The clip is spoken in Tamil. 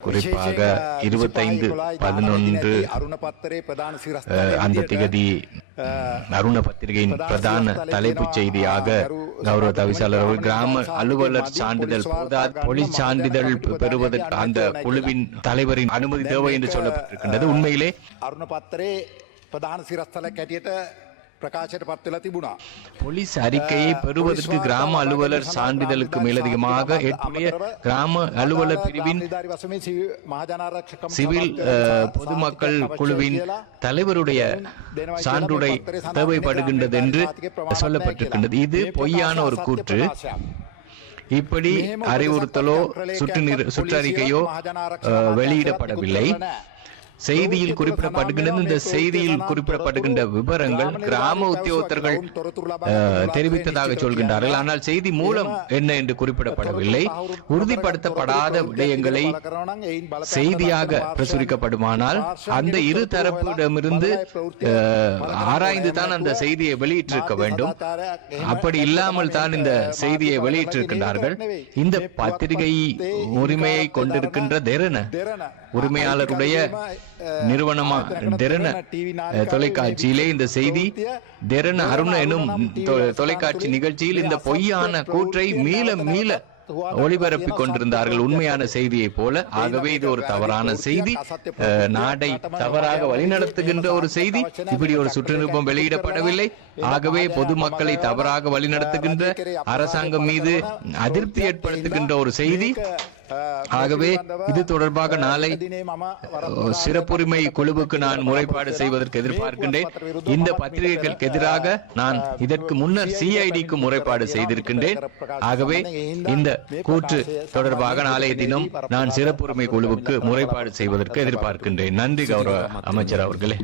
குறிப்பாக இருபத்தைந்து பதினொன்று அந்த திகதி அருண பத்திரிகையின் பிரதான தலைப்புச் செய்தியாக கௌரவ தவிசாளர் அவர்கள் கிராம அலுவலர் சான்றிதழ் பொலி சான்றிதழ் பெறுவதற்கு அந்த குழுவின் தலைவரின் அனுமதி தேவை என்று சொல்லப்பட்டிருக்கின்றது. உண்மையிலே அருண பத்திரே பிரதான சிரஸ்தல கேட்டியத்தை කැටියට ප්‍රකාශයට පත්වෙලා තිබුණා. போலீஸ் அறிக்கையை பெறுவதற்கு கிராம அலுவலர் சான்றிதழுக்கு மேலதிகமாக ஏற்புடைய கிராம அலுவலர் பிரிவின் නිධාරි වසමේ සිවි- මහජනාරක්ෂක சிவில் அஹ், பொதுமக்கள் குழுவின் தலைவருடைய சான்றுடை தேவைப்படுகின்றது என்று சொல்லப்பட்டிருக்கின்றது இது பொய்யான ஒரு கூற்று இப்படி அறிவுறுத்தலோ சுற்று நிறு- சுற்றறிக்கையோ அஹ், வெளியிடப்படவில்லை செய்தியில் குறிப்பிடப்படுகின்றது இந்த செய்தியில் குறிப்பிடப்படுகின்ற விவரங்கள் கிராம உத்தியோகத்தர்கள் தெரிவித்ததாக சொல்கின்றார்கள். ஆனால் செய்தி மூலம் என்ன என்று குறிப்பிடப்படவில்லை. உறுதிப்படுத்தப்படாத விடயங்களை செய்தியாக பிரசுரிக்கப்படுமானால் அந்த இரு தரப்பிடமிருந்து ஆராய்ந்து தான் அந்த செய்தியை வெளியிட்டிருக்க வேண்டும். அப்படி இல்லாமல் தான் இந்த செய்தியை வெளியிட்டிருக்கின்றார்கள் இந்த பத்திரிகை உரிமையை கொண்டிருக்கின்ற தெரன உரிமையாளருடைய நிறுவனமா? தெரன அஹ், தொலைக்காட்சியிலே இந்த செய்தி தெரன அருண எனும் தொலைக்காட்சி நிகழ்ச்சியில் இந்த பொய்யான கூற்றை மீள மீள ஒளிபரப்பிக் கொண்டிருந்தார்கள். உண்மையான செய்தியை போல. ஆகவே இது ஒரு தவறான செய்தி. நாடை தவறாக வழிநடத்துகின்ற ஒரு செய்தி. இப்படி ஒரு சுற்றுநிருப்பம் வெளியிடப்படவில்லை. ஆகவே பொதுமக்களை தவறாக வழிநடத்துகின்ற அரசாங்கம் மீது அதிருப்தி ஏற்படுத்துகின்ற ஒரு செய்தி. ஆகவே இது தொடர்பாக நாளை சிறப்புரிமை குழுவுக்கு நான் முறைப்பாடு செய்வதற்கு எதிர்பார்க்கின்றேன். இந்த பத்திரிகைகளுக்கு எதிராக நான் இதற்கு முன்னர் சிஐடிக்கு முறைப்பாடு செய்திருக்கின்றேன். ஆகவே இந்த கூற்று தொடர்பாக நாளைய தினம் நான் சிறப்புரிமை குழுவுக்கு முறைப்பாடு செய்வதற்கு எதிர்பார்க்கின்றேன். நன்றி கௌரவ அமைச்சர் அவர்களே.